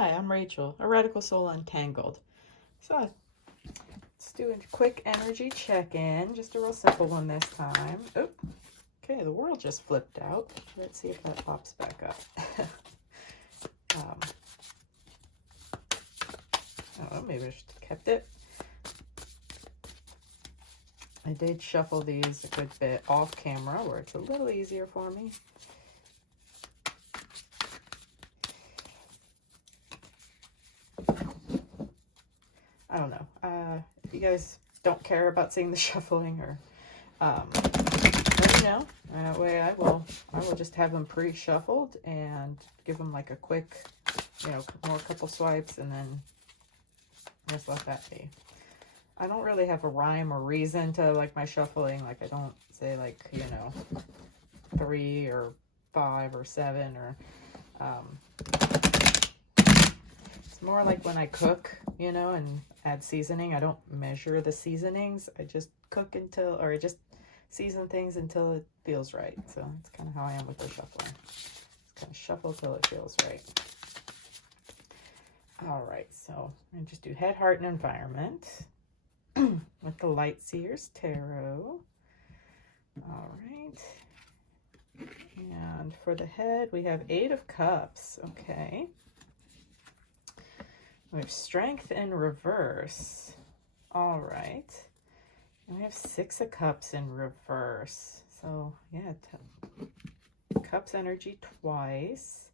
Hi, I'm Rachel, a Radical Soul Untangled. So let's do a quick energy check-in, just a real simple one this time. Oh, okay, the world just flipped out. Let's see if that pops back up. I don't know, maybe I should have kept it. I did shuffle these a good bit off camera where it's a little easier for me. I don't know. If you guys don't care about seeing the shuffling, or let me know. That way I will just have them pre-shuffled and give them like a quick, more couple swipes, and then just let that be. I don't really have a rhyme or reason to like my shuffling. Like I don't say like, 3 or 5 or 7 or it's more like when I cook, and add seasoning. I don't measure the seasonings. I just cook I just season things until it feels right. So that's kind of how I am with the shuffling. Just kind of shuffle till it feels right. All right, so I just do head, heart, and environment with the Light Seers Tarot. All right. And for the head, we have 8 of Cups. Okay. We have Strength in reverse. All right. And we have 6 of Cups in reverse. So, yeah, Cups energy twice.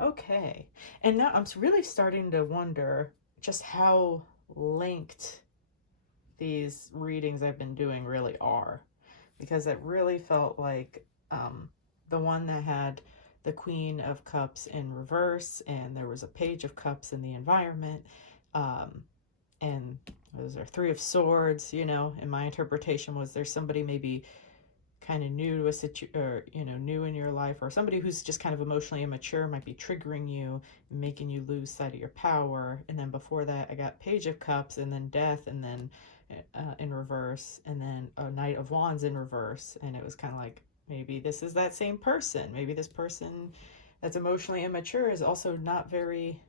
Okay. And now I'm really starting to wonder just how linked these readings I've been doing really are. Because it really felt like the one that had the Queen of Cups in reverse, and there was a Page of Cups in the environment, and those are 3 of Swords, and my interpretation was there's somebody maybe kind of new to a situation, or new in your life, or somebody who's just kind of emotionally immature might be triggering you, making you lose sight of your power. And then before that I got Page of Cups, and then Death, and then in reverse, and then a Knight of Wands in reverse. And it was kind of like, maybe this is that same person. Maybe this person that's emotionally immature is also not very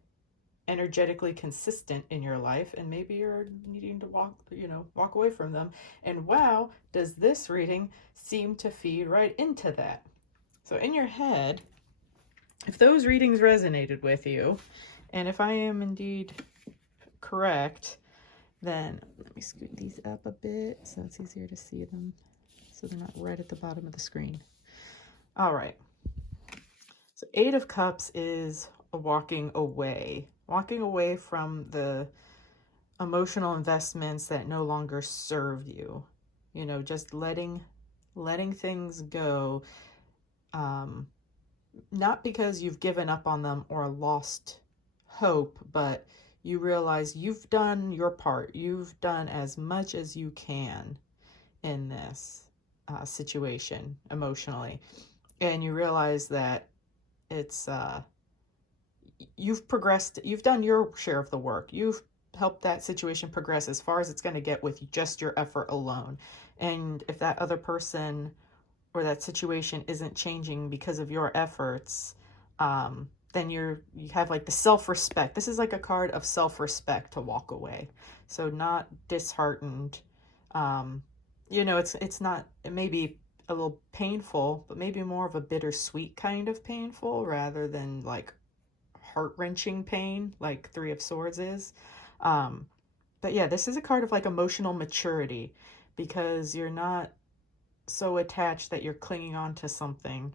energetically consistent in your life, and maybe you're needing to walk away from them. And wow, does this reading seem to feed right into that. So in your head, if those readings resonated with you, and if I am indeed correct, then let me scoot these up a bit so it's easier to see them, so they're not right at the bottom of the screen. All right. So 8 of Cups is a walking away from the emotional investments that no longer serve you. Just letting things go, not because you've given up on them or lost hope, but you realize you've done your part. You've done as much as you can in this situation emotionally, and you realize that it's you've progressed, you've done your share of the work, you've helped that situation progress as far as it's going to get with just your effort alone. And if that other person or that situation isn't changing because of your efforts, then you have like the self-respect. This is like a card of self-respect to walk away. So not disheartened. It's not, it may be a little painful, but maybe more of a bittersweet kind of painful rather than like heart-wrenching pain like 3 of Swords is. But yeah, this is a card of like emotional maturity, because you're not so attached that you're clinging on to something,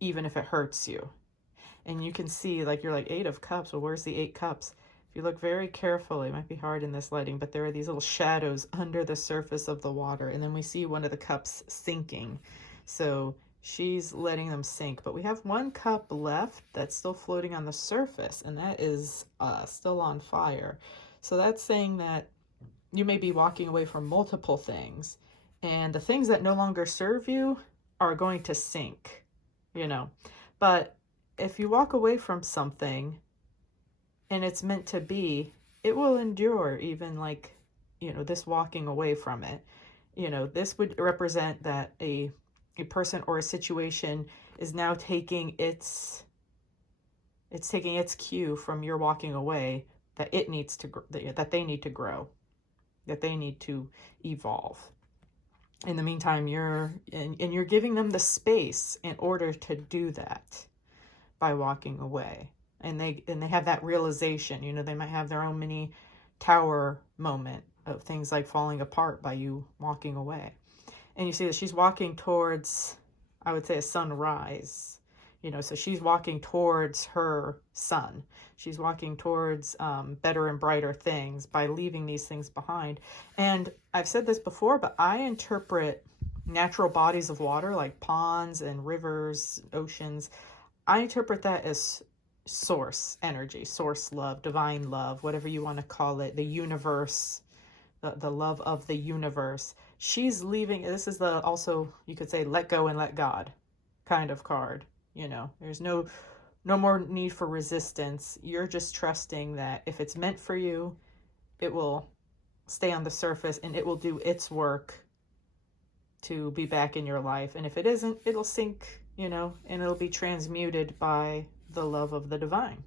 even if it hurts you. And you can see, like, you're like 8 of Cups. Well, where's the 8 Cups? If you look very carefully, it might be hard in this lighting, but there are these little shadows under the surface of the water. And then we see one of the cups sinking. So she's letting them sink. But we have 1 cup left that's still floating on the surface, and that is still on fire. So that's saying that you may be walking away from multiple things, and the things that no longer serve you are going to sink, But if you walk away from something and it's meant to be, it will endure, even like, this walking away from it. This would represent that a person or a situation is now taking its cue from your walking away, that it needs to that they need to grow, that they need to evolve. In the meantime, you're giving them the space in order to do that by walking away. And they have that realization, they might have their own mini tower moment of things like falling apart by you walking away. And you see that she's walking towards, I would say, a sunrise. So she's walking towards her sun. She's walking towards better and brighter things by leaving these things behind. And I've said this before, but I interpret natural bodies of water like ponds and rivers, oceans. I interpret that as source energy, source love, divine love, whatever you want to call it, the universe, the love of the universe. She's leaving. This is also, you could say, let go and let God kind of card. There's no more need for resistance. You're just trusting that if it's meant for you, it will stay on the surface and it will do its work to be back in your life. And if it isn't, it'll sink, and it'll be transmuted by the love of the divine.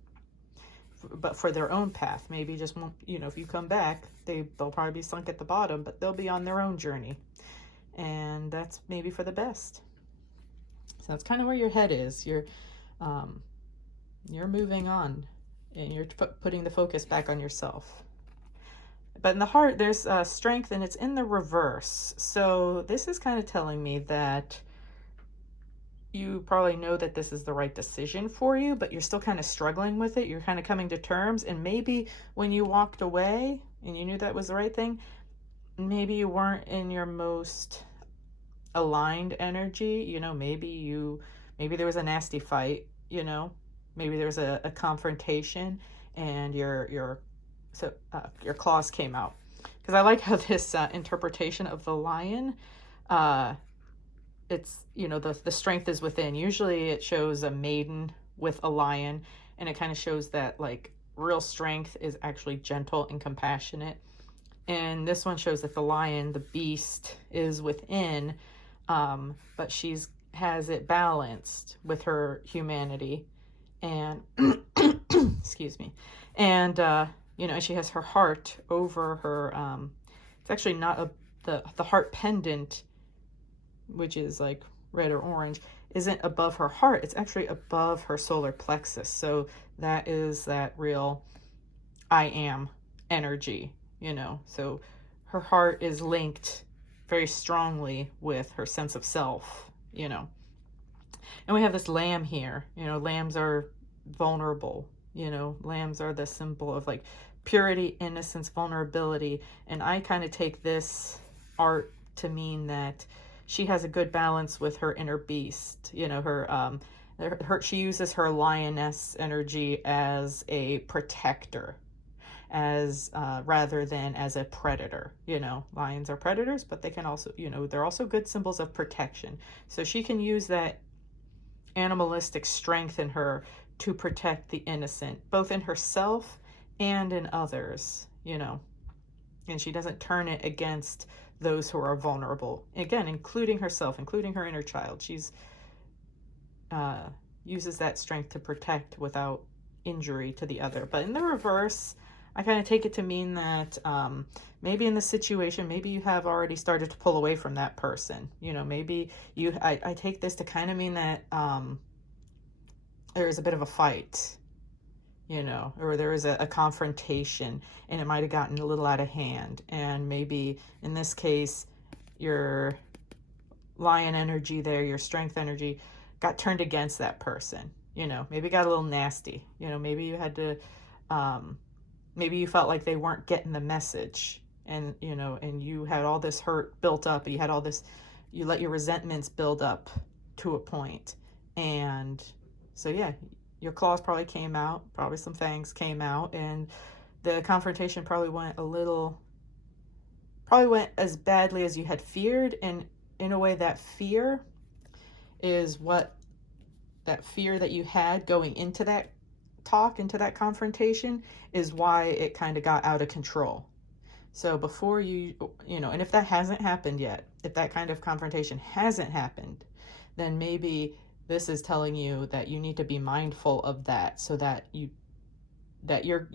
But for their own path, maybe just won't, if you come back, they'll probably be sunk at the bottom, but they'll be on their own journey. And that's maybe for the best. So that's kind of where your head is. You're moving on, and you're putting the focus back on yourself. But in the heart, there's strength, and it's in the reverse. So this is kind of telling me that you probably know that this is the right decision for you, but you're still kind of struggling with it. You're kind of coming to terms. And maybe when you walked away and you knew that was the right thing, maybe you weren't in your most aligned energy. Maybe there was a nasty fight, maybe there was a confrontation, and your claws came out. Because I like how this interpretation of the lion, it's, the strength is within. Usually it shows a maiden with a lion, and it kind of shows that like real strength is actually gentle and compassionate. And this one shows that the lion, the beast, is within, but has it balanced with her humanity, and excuse me, and she has her heart over her. It's actually not the heart pendant, which is like red or orange, isn't above her heart. It's actually above her solar plexus. So that is that real I am energy, So her heart is linked very strongly with her sense of self, And we have this lamb here. Lambs are vulnerable. Lambs are the symbol of like purity, innocence, vulnerability. And I kind of take this art to mean that she has a good balance with her inner beast. She uses her lioness energy as a protector, as rather than as a predator. Lions are predators, but they can also, they're also good symbols of protection. So she can use that animalistic strength in her to protect the innocent, both in herself and in others, and she doesn't turn it against those who are vulnerable, again, including herself, including her inner child. She's uses that strength to protect without injury to the other. But in the reverse, I kind of take it to mean that maybe in the situation, maybe you have already started to pull away from that person. Maybe I take this to kind of mean that there is a bit of a fight, or there is a confrontation, and it might have gotten a little out of hand. And maybe in this case, your lion energy there, your strength energy, got turned against that person. Maybe got a little nasty. Maybe you had to, maybe you felt like they weren't getting the message, and and you had all this hurt built up. You had all this, you let your resentments build up to a point, and so yeah, your claws probably came out, probably some fangs came out, and the confrontation probably went as badly as you had feared. And in a way, that fear that you had going into that talk, into that confrontation, is why it kind of got out of control. So before and if that hasn't happened yet, if that kind of confrontation hasn't happened, then maybe This is telling you that you need to be mindful of that, so that you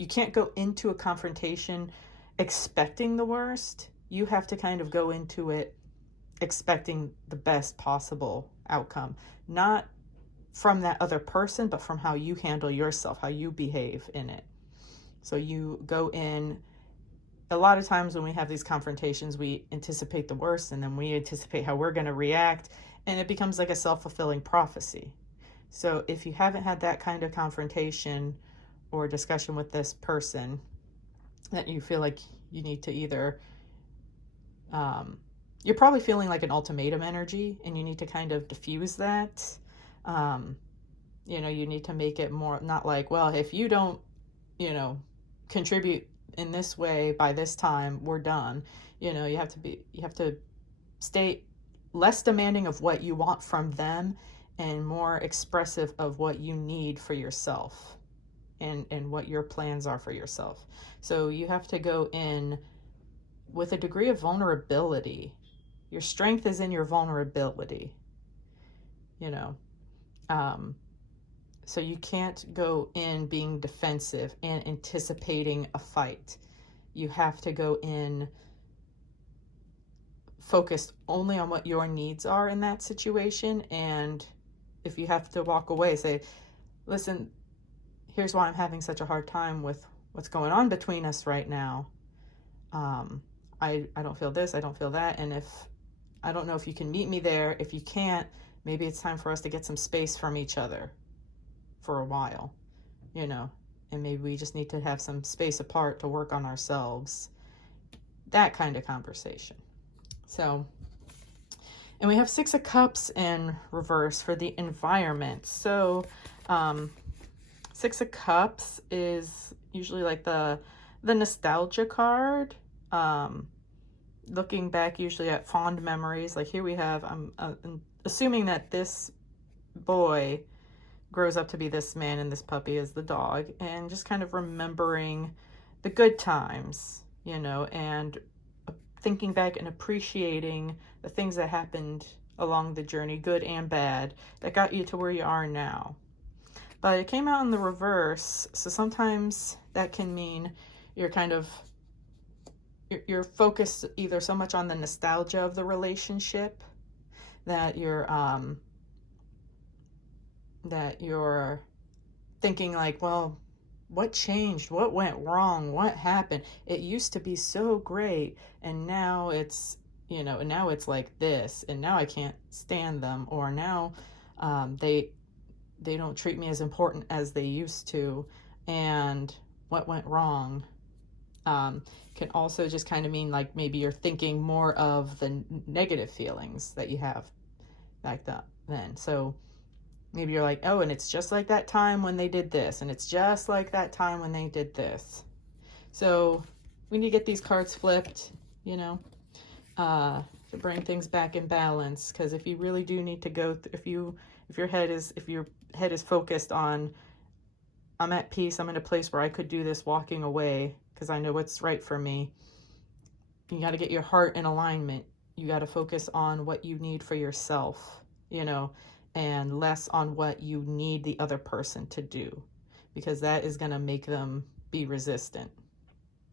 can't go into a confrontation expecting the worst. You have to kind of go into it expecting the best possible outcome, not from that other person, but from how you handle yourself, how you behave in it. So you go in, a lot of times when we have these confrontations, we anticipate the worst, and then we anticipate how we're going to react, and it becomes like a self-fulfilling prophecy. So if you haven't had that kind of confrontation or discussion with this person, that you feel like you need to either, you're probably feeling like an ultimatum energy, and you need to kind of diffuse that. You know, you need to make it more, not like, well, if you don't, you know, contribute in this way by this time, we're done. You know, you have to stay less demanding of what you want from them, and more expressive of what you need for yourself, and what your plans are for yourself. So you have to go in with a degree of vulnerability. Your strength is in your vulnerability, you know. So you can't go in being defensive and anticipating a fight. You have to go in focused only on what your needs are in that situation. And if you have to walk away, say, listen, here's why I'm having such a hard time with what's going on between us right now. I don't feel this, I don't feel that. And if, I don't know if you can meet me there. If you can't, maybe it's time for us to get some space from each other for a while, you know, and maybe we just need to have some space apart to work on ourselves. That kind of conversation. So, and we have 6 of Cups in reverse for the environment. So, 6 of Cups is usually like the nostalgia card. Looking back usually at fond memories. Like here we have, I'm assuming that this boy grows up to be this man and this puppy is the dog, and just kind of remembering the good times, you know, and thinking back and appreciating the things that happened along the journey, good and bad, that got you to where you are now. But it came out in the reverse, so sometimes that can mean you're kind of, you're focused either so much on the nostalgia of the relationship that you're thinking like, well, what changed? What went wrong? What happened? It used to be so great, and now it's, you know, and now it's like this, and now I can't stand them, or now they don't treat me as important as they used to, and what went wrong. Can also just kind of mean like maybe you're thinking more of the negative feelings that you have back then. So maybe you're like, oh, and it's just like that time when they did this, and it's just like that time when they did this. So we need to get these cards flipped, you know, to bring things back in balance. Because if you really do need to go, if your head is focused on, I'm at peace, I'm in a place where I could do this walking away because I know what's right for me. You got to get your heart in alignment. You got to focus on what you need for yourself, you know, and less on what you need the other person to do, because that is going to make them be resistant.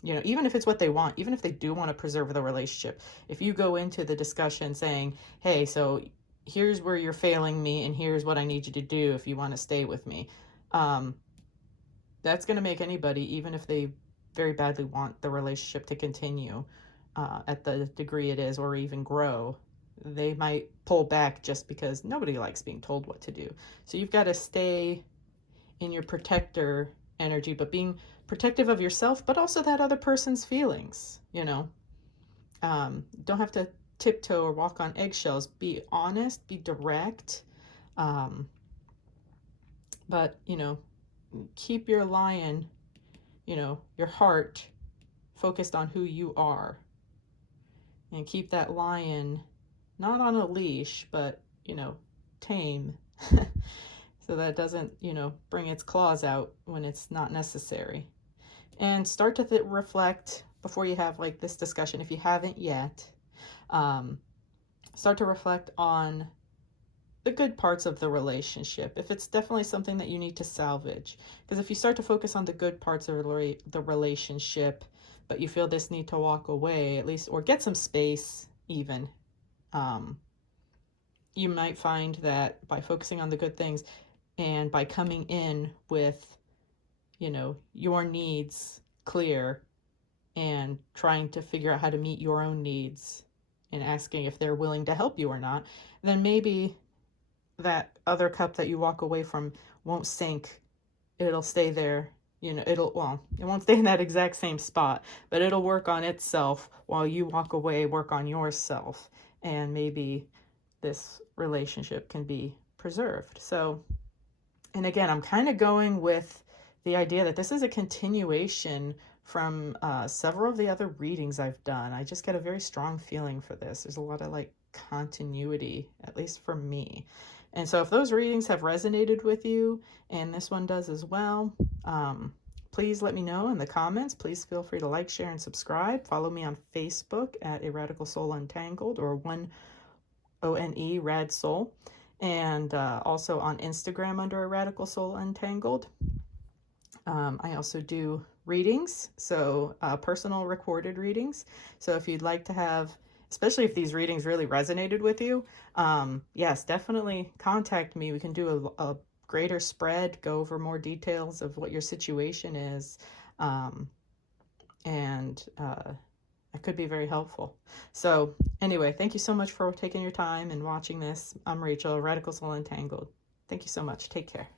You know, even if it's what they want, even if they do want to preserve the relationship, if you go into the discussion saying, hey, so here's where you're failing me, and here's what I need you to do if you want to stay with me, that's going to make anybody, even if they very badly want the relationship to continue at the degree it is, or even grow, they might pull back just because nobody likes being told what to do. So you've got to stay in your protector energy, but being protective of yourself, but also that other person's feelings, you know. Don't have to tiptoe or walk on eggshells. Be honest, be direct, but, you know, keep your lion, you know, your heart focused on who you are, and keep that lion not on a leash, but, you know, tame, so that it doesn't, you know, bring its claws out when it's not necessary. And start to reflect before you have like this discussion, if you haven't yet. Start to reflect on the good parts of the relationship, if it's definitely something that you need to salvage. Because if you start to focus on the good parts of the relationship, but you feel this need to walk away, at least, or get some space even, um, you might find that by focusing on the good things and by coming in with, your needs clear and trying to figure out how to meet your own needs and asking if they're willing to help you or not, then maybe that other cup that you walk away from won't sink. It'll stay there. It won't stay in that exact same spot, but it'll work on itself while you walk away, work on yourself, and maybe this relationship can be preserved. So, and again, I'm kind of going with the idea that this is a continuation from several of the other readings I've done. I just get a very strong feeling for this. There's a lot of like continuity, at least for me. And so if those readings have resonated with you, and this one does as well, please let me know in the comments. Please feel free to like, share, and subscribe. Follow me on Facebook at A Radical Soul Untangled, or 1ONE Rad Soul, and also on Instagram under A Radical Soul Untangled. I also do readings, so personal recorded readings. So if you'd like to have, especially if these readings really resonated with you, yes, definitely contact me. We can do a greater spread, go over more details of what your situation is, and it could be very helpful. So anyway, thank you so much for taking your time and watching this. I'm Rachel, Radical Soul Untangled. Thank you so much. Take care.